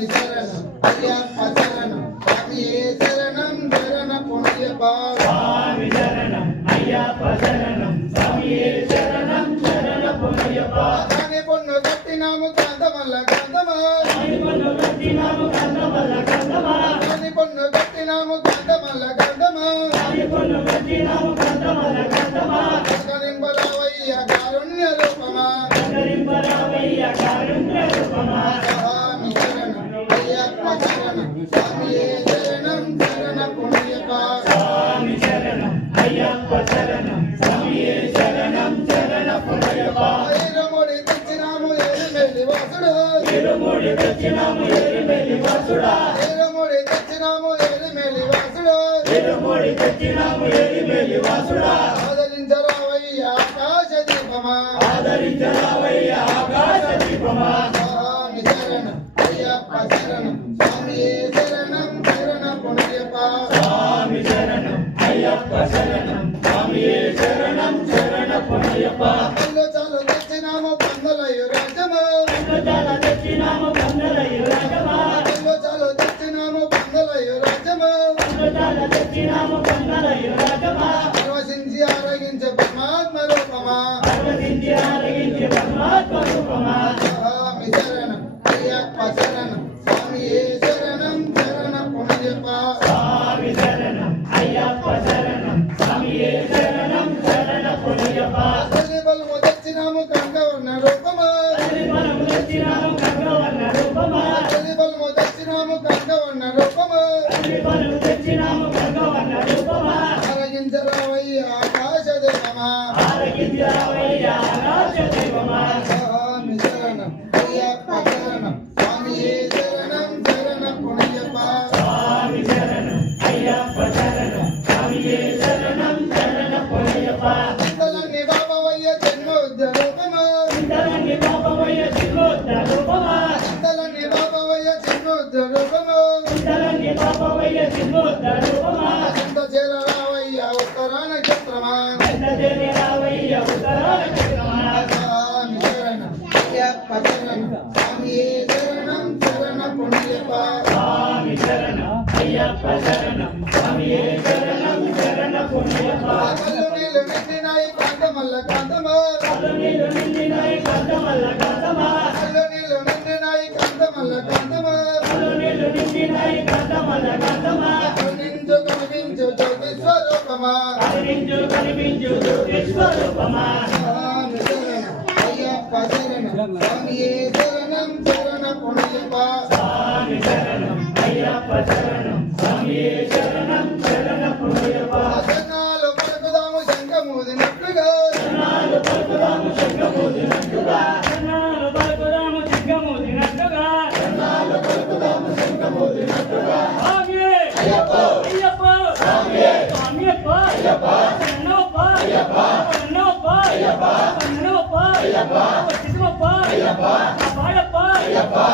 స్వామి శరణం అయ్యప్ప శరణం స్వామియే శరణం శరణ పుణ్యప్ప స్వామి శరణం అయ్యప్ప శరణం స్వామియే శరణం శరణ పుణ్యప్ప కాని పొన్ను కట్టినాము కాంతమల్ల కాంతమా స్వామి పన్ను కట్టినాము కందమల్ల కందమా కాని పొన్ను కట్టినాము కాంతమల్ల కాంతమా స్వామి పన్ను కట్టినాము కందమల్ల కందమా కరింబలవయ్య కారుణ్య రూపమా. కరింపరావయ్య కారుణ్య రూపమా. తిరుముడి తెచ్చినాము ఎరిమెలి వాసుడా. ఐరముడి తెచ్చినాము ఎరుమెల్లి వాసుడు. తిరుముడి తెచ్చినాము ఎరిమెలి వాసుడా. ఆదరించరావయ్య ఆకాశ దీపమా. ఆదరించరావయ్య ఆకాశ దీపమా. స్వామి శరణం అయ్యప్ప శరణం స్వామియే శరణం శరణ పుణ్యప్ప స్వామి శరణం అయ్యప్ప శరణం స్వామియే శరణం శరణ పుణ్యప్ప చాలా తెచ్చినాము పందలయ్య రాజమా పరవశించి ఆరగించే పరమాత్మ రూపమా పర్వతించి ఆరగించి పరమాత్మ రూపమా స్వామి శరణం అయ్యప్ప శరణం శరణం శరణ పుణ్యప్ప ఆకాశ దేవమా స్వామి శరణం అయ్యప్ప శరణం நிலவப்பா ஐயப்பா சிதுவப்பா ஐயப்பா பாடப்பா ஐயப்பா